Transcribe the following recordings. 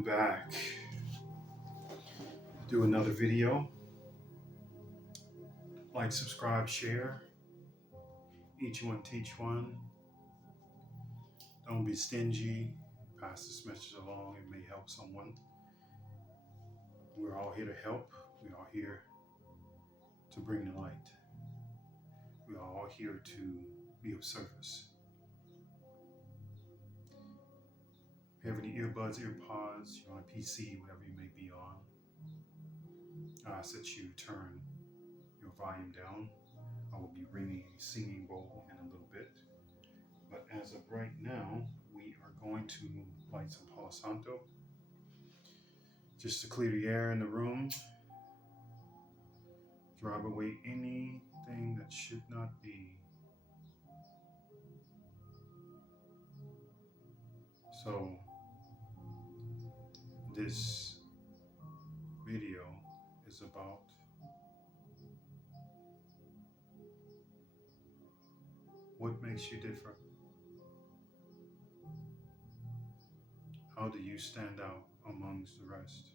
coming back to do another video. Like, subscribe, share. Each one teach one. Don't be stingy. Pass this message along. It may help someone. We're all here to help. We're all here to bring the light. We're all here to be of service. If you have any earbuds, earpods, you're on a PC, whatever you may be on, I ask that you turn your volume down. I will be ringing a singing bowl in a little bit. But as of right now, we are going to light some Palo Santo just to clear the air in the room, drive away anything that should not be. So this video is about what makes you different. How do you stand out amongst the rest?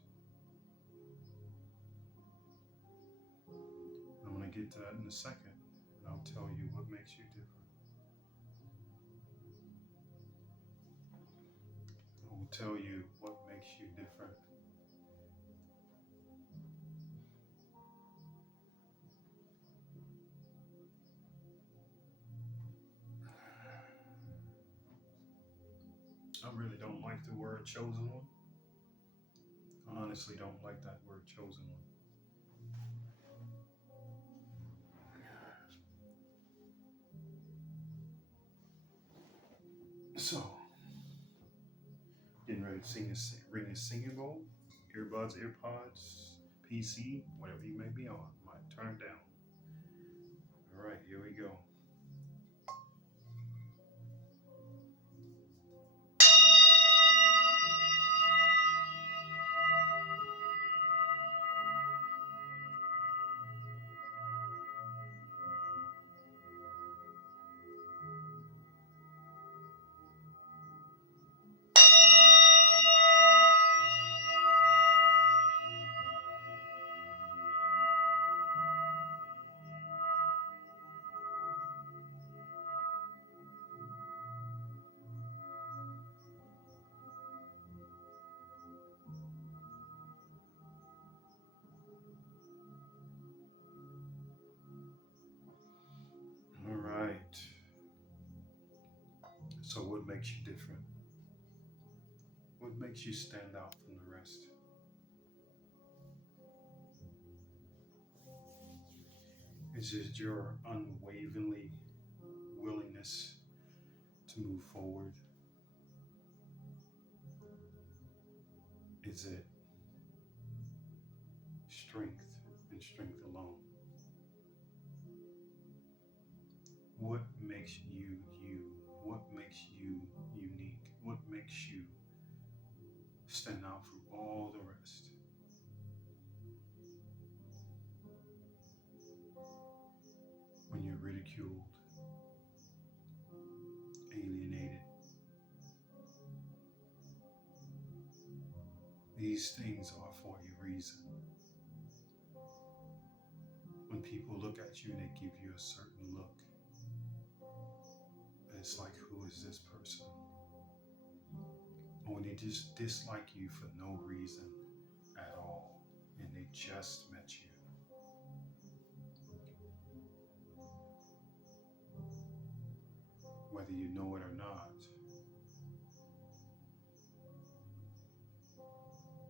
I'm going to get to that in a second, and I'll tell you what makes you different. I will tell you what makes you different. I really don't like the word chosen one. I honestly don't like that word chosen one. So, getting ready to ring a singing bowl, earbuds, earpods, PC, whatever you may be on. Might turn it down. All right, here we go. All right. So what makes you different? What makes you stand out from the rest? Is it your unwaveringly willingness to move forward? Is it strength and strength alone? What makes you you? What makes you unique? What makes you stand out from all the rest? When you're ridiculed, alienated, these things are for a reason. When people look at you and they give you a certain look, it's like, who is this person? Or when they just dislike you for no reason at all, and they just met you. Whether you know it or not,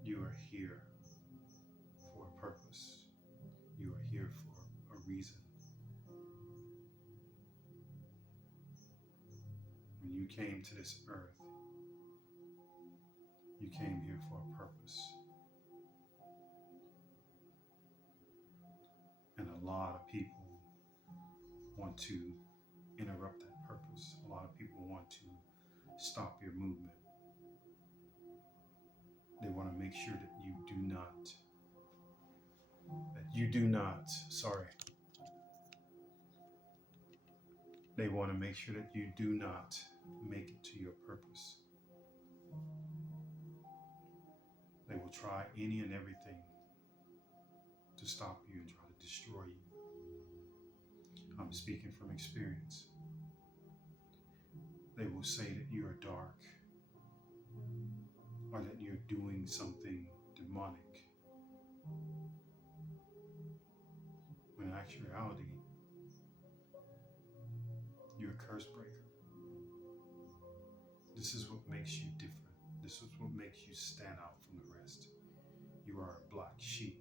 you are here for a purpose. You are here for a reason. When you came to this earth, you came here for a purpose. And a lot of people want to interrupt that purpose. A lot of people want to stop your movement. They want to make sure that they want to make sure that you do not make it to your purpose. try any and everything to stop you and try to destroy you. I'm speaking from experience. They will say that you are dark or that you're doing something demonic, when in actuality, you're a curse breaker. This is what makes you different. This is what makes you stand out from the rest. You are a black sheep.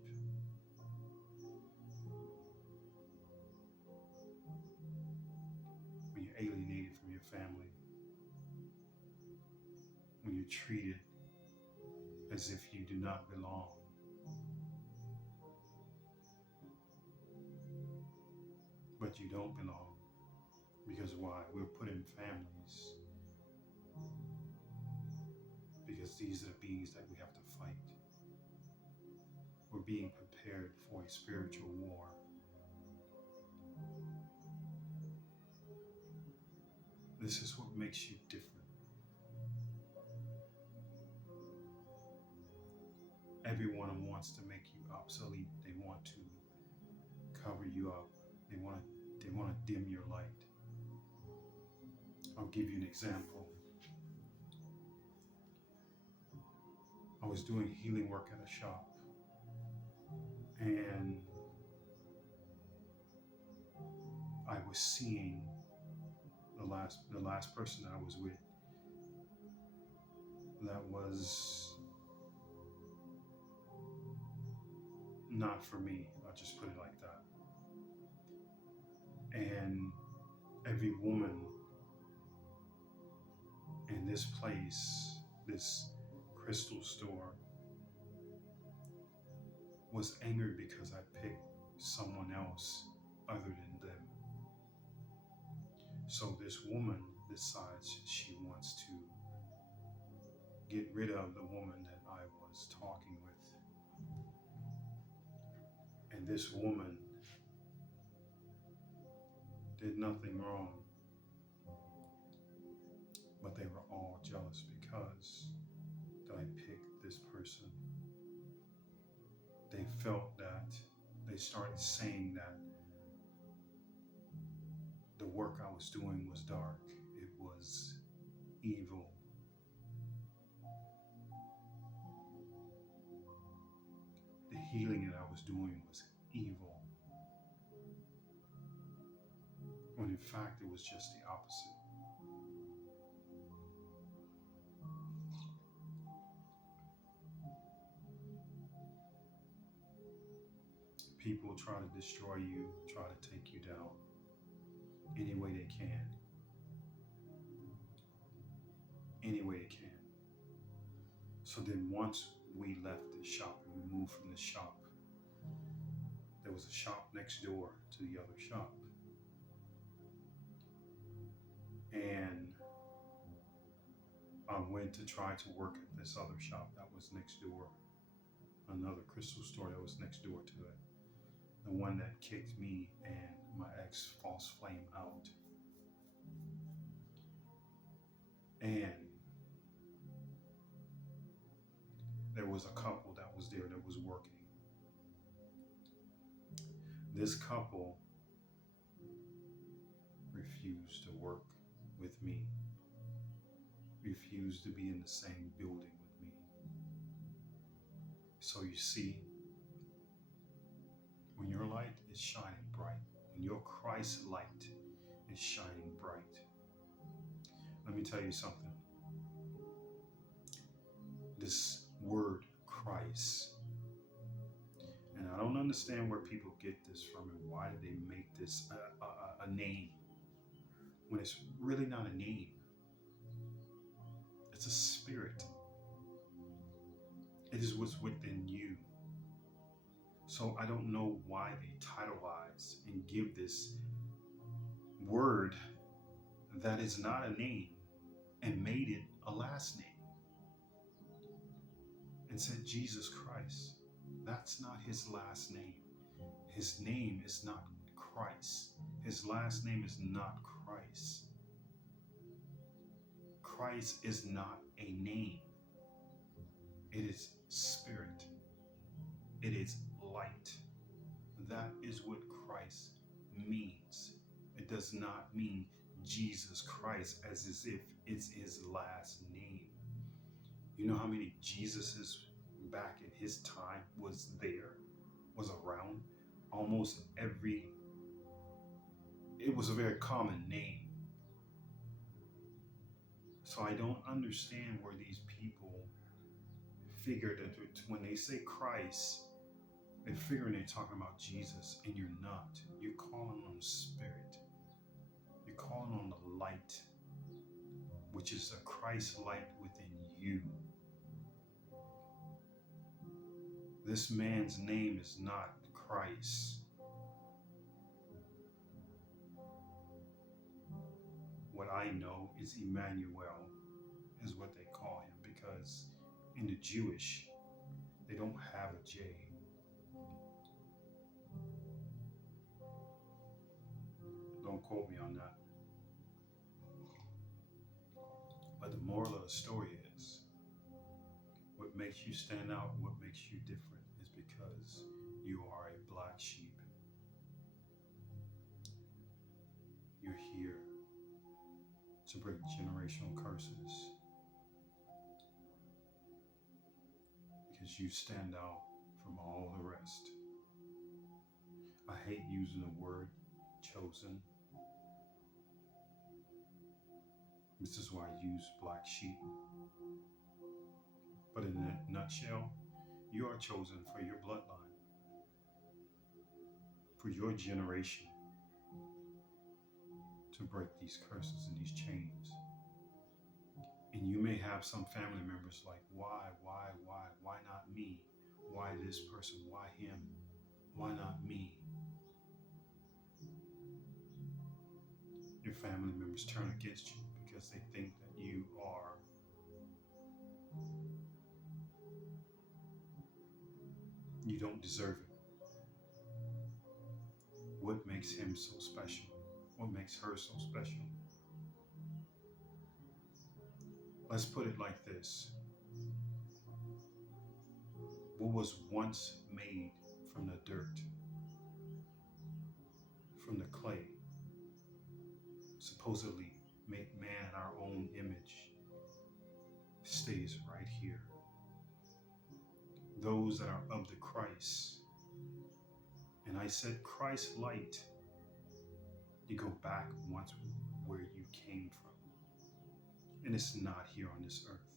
When you're alienated from your family, when you're treated as if you do not belong, but you don't belong. Because why? We're put in families because these are the beings that we have to fight. We're being prepared for a spiritual war. This is what makes you different. Everyone wants to make you obsolete. They want to cover you up. They want to dim your light. I'll give you an example. I was doing healing work at a shop, and I was seeing the last person I was with that was not for me. I'll just put it like that. And every woman in this place, this crystal store, was angry because I picked someone else other than them. So this woman decides she wants to get rid of the woman that I was talking with. And this woman did nothing wrong, but they were all jealous because that I picked this person. They felt that, they started saying that the work I was doing was dark. It was evil. The healing that I was doing was evil. When in fact it was just the opposite. People try to destroy you, try to take you down any way they can. Any way they can. So then once we left the shop and we moved from the shop, there was a shop next door to the other shop. And I went to try to work at this other shop that was next door, another crystal store that was next door to it. The one that kicked me and my ex false flame out. And there was a couple that was there that was working. This couple refused to work with me, refused to be in the same building with me. So you see, when your light is shining bright, when your Christ light is shining bright, let me tell you something. This word Christ, and I don't understand where people get this from and why do they make this a name when it's really not a name. It's a spirit. It is what's within you. So I don't know why they titleize and give this word that is not a name and made it a last name and said Jesus Christ. That's not his last name. His name is not Christ. His last name is not Christ. Christ is not a name. It is spirit. It is light. That is what Christ means. It does not mean Jesus Christ as if it's his last name. You know how many Jesuses back in his time was around? Almost every, it was a very common name. So I don't understand where these people figure that when they say Christ, they're figuring they're talking about Jesus, and you're not. You're calling on the Spirit. You're calling on the light, which is the Christ light within you. This man's name is not Christ. What I know is Emmanuel is what they call him, because in the Jewish, they don't have a J. Don't quote me on that. But the moral of the story is, what makes you stand out, what makes you different, is because you are a black sheep. You're here to break generational curses because you stand out from all the rest. I hate using the word chosen. This is why I use black sheep. But in a nutshell, you are chosen for your bloodline, for your generation, to break these curses and these chains. And you may have some family members like, why not me? Why this person? Why him? Why not me? Your family members turn against you because they think that you don't deserve it. What makes him so special? What makes her so special? Let's put it like this. What was once made from the dirt, from the clay, supposedly make man in our own image, stays right here. Those that are of the Christ, and I said Christ light, you go back once where you came from. And it's not here on this earth.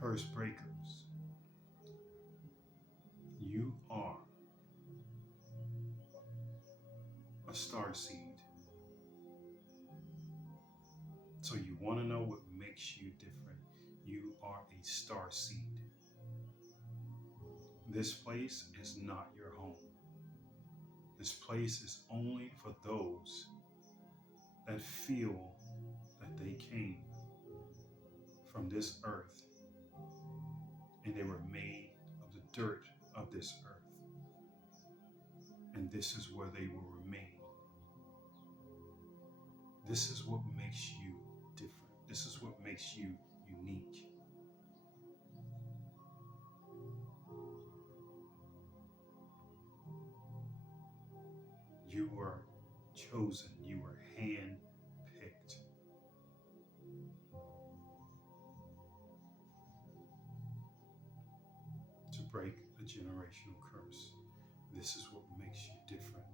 Curse breakers, you are a star seed. So you want to know what makes you different? You are a star seed. This place is not your home. This place is only for those that feel that they came from this earth and they were made of the dirt of this earth. And this is where they will remain. This is what makes you different. This is what makes you unique. You were chosen. You were handpicked. To break a generational curse. This is what makes you different.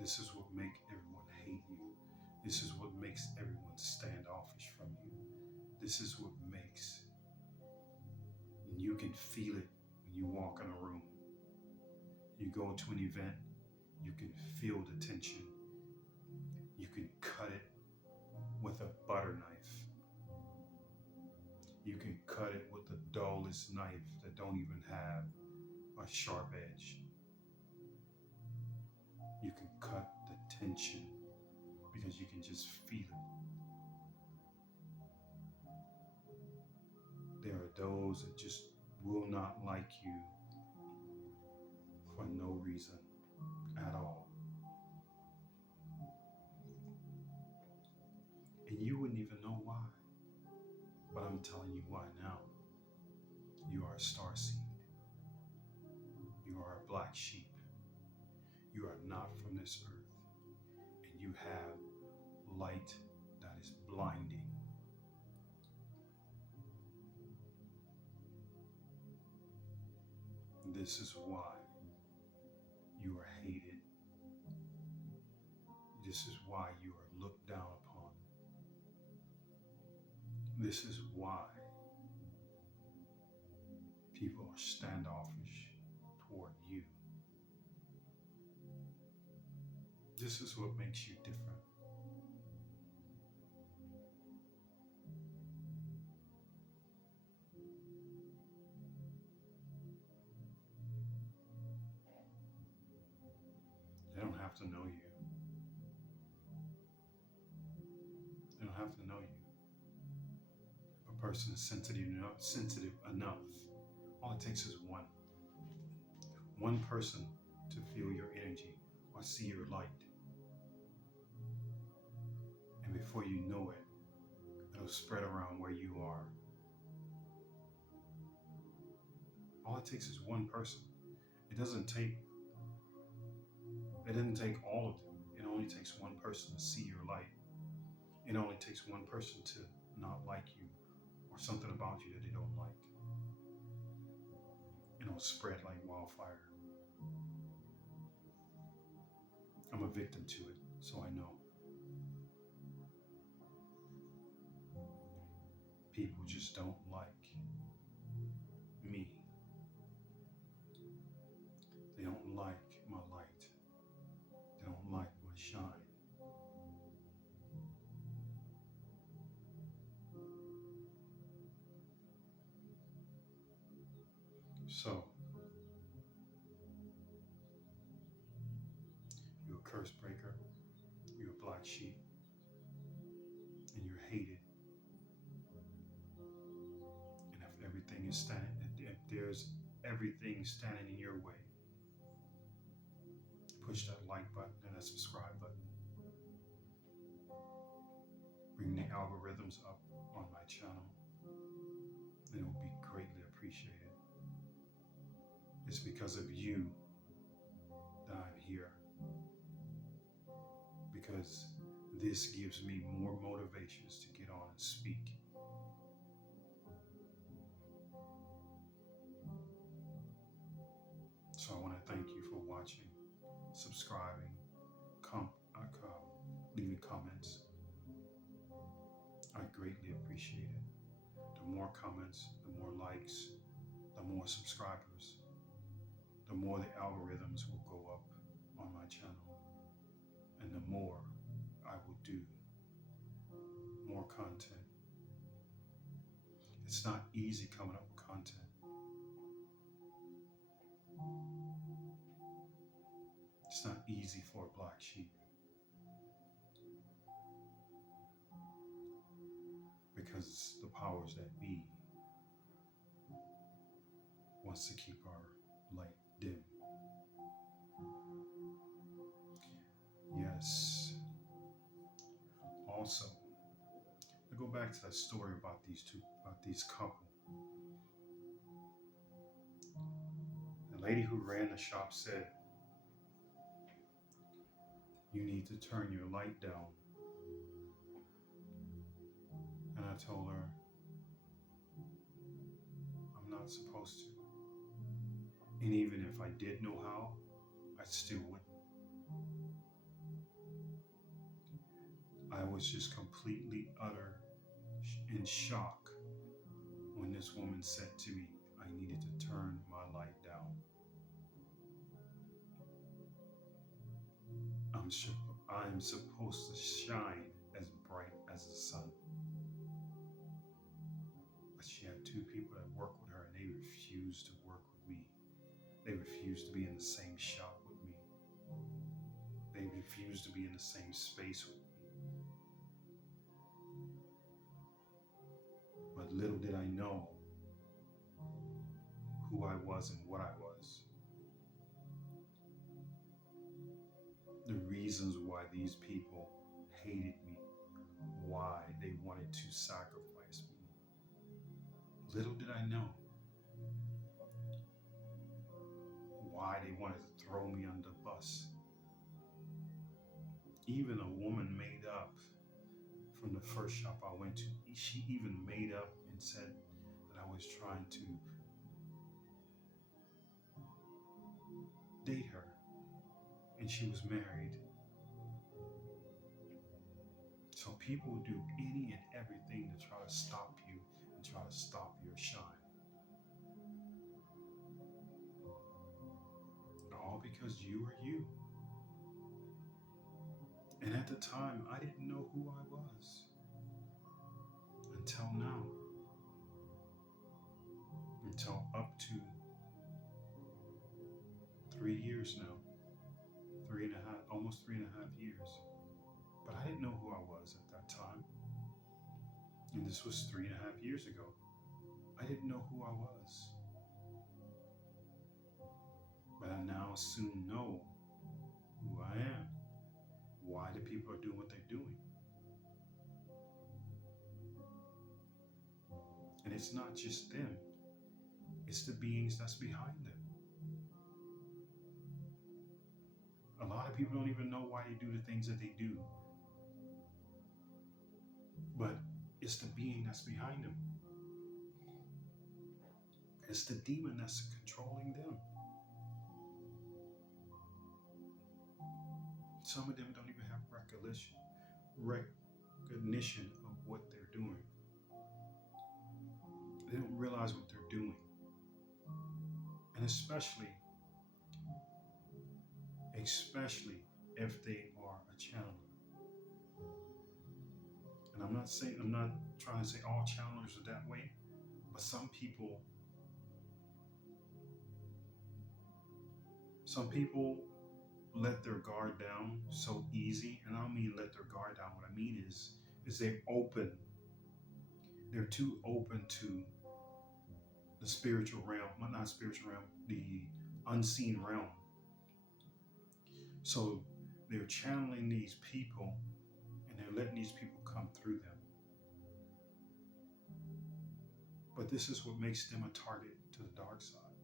This is what makes everyone hate you. This is what makes everyone standoffish from you. This is what makes, and you can feel it when you walk in a room. You go to an event, you can feel the tension. You can cut it with a butter knife. You can cut it with the dullest knife that don't even have a sharp edge. You can cut the tension because you can just feel it. There are those that just will not like you for no reason at all. And you wouldn't even know why. But I'm telling you why now. You are a star seed. You are a black sheep. You are not from this earth. And you have light that is blinding. This is why you are hated. This is why you are looked down upon. This is why people are standoffish toward you. This is what makes you different. They don't have to know you. They don't have to know you. If a person is sensitive enough, all it takes is one person to feel your energy or see your light. And before you know it, it'll spread around where you are. All it takes is one person. It doesn't take all of them. It only takes one person to see your light. It only takes one person to not like you or something about you that they don't like. It'll spread like wildfire. I'm a victim to it, so I know. People just don't like me. They don't like my light. They don't like my shine. So, you're a curse breaker, you're a black sheep, and you're hated. And if there's everything standing in your way, push that like button and that subscribe button. Bring the algorithms up on my channel, and it will be greatly appreciated. It's because of you that I'm here. Because this gives me more motivations to get on and speak. So I want to thank you for watching, subscribing, leaving comments. I greatly appreciate it. The more comments, the more likes, the more subscribers, the more the algorithms will go up on my channel, and the more I will do more content. It's not easy coming up with content. It's not easy for a black sheep. Because the powers that be wants to keep our light dim. Yes. Also, I go back to that story about these couple. The lady who ran the shop said, "You need to turn your light down." And I told her, I'm not supposed to. And even if I did know how, I still wouldn't. I was just completely in shock when this woman said to me, I needed to turn my light down. I'm supposed to shine as bright as the sun. But she had two people that work with her, and they refused to work with me. They refused to be in the same shop with me. They refused to be in the same space with me. But little did I know who I was and what I was. The reasons why these people hated me, why they wanted to sacrifice me. Little did I know why they wanted to throw me under the bus. Even a woman made up from the first shop I went to. She even made up and said that I was trying to date her, and she was married. So people do any and everything to try to stop you and try to stop your shine. All because you are you. And at the time, I didn't know who I was until now. Until up to 3 years now. 3.5, almost 3.5 years. But I didn't know who I was at that time. And this was 3.5 years ago. I didn't know who I was. But I now soon know who I am. Why the people are doing what they're doing. And it's not just them. It's the beings that's behind them. A lot of people don't even know why they do the things that they do. But it's the being that's behind them. It's the demon that's controlling them. Some of them don't even have recognition of what they're doing. They don't realize what they're doing. And especially if they are a channeler. And I'm not trying to say all channelers are that way, but some people let their guard down so easy. And I don't mean let their guard down. What I mean is they're too open to the spiritual realm, well, not spiritual realm, the unseen realm. So they're channeling these people and they're letting these people come through them. But this is what makes them a target to the dark side.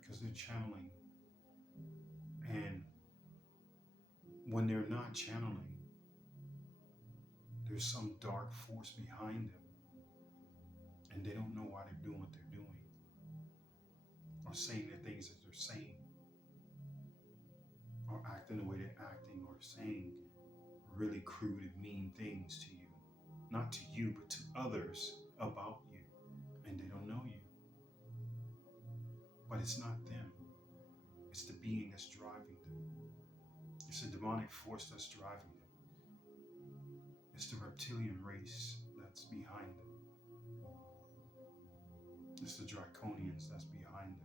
Because they're channeling. And when they're not channeling, there's some dark force behind them. And they don't know why they're doing what they're doing. Or saying the things that they're saying. Or acting the way they're acting. Or saying really crude and mean things to you. Not to you, but to others about you. And they don't know you. But it's not them. It's the being that's driving them. It's the demonic force that's driving them. It's the reptilian race that's behind them. It's the draconians that's behind them.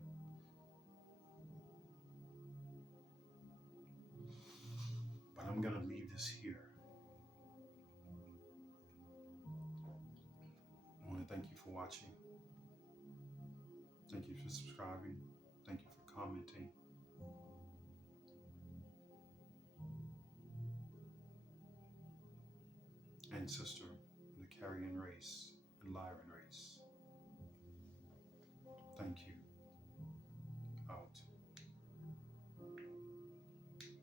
But I'm going to leave this here. I want to thank you for watching. Thank you for subscribing. Thank you for commenting. Ancestor of the Carrion race and Lyran race. Thank you.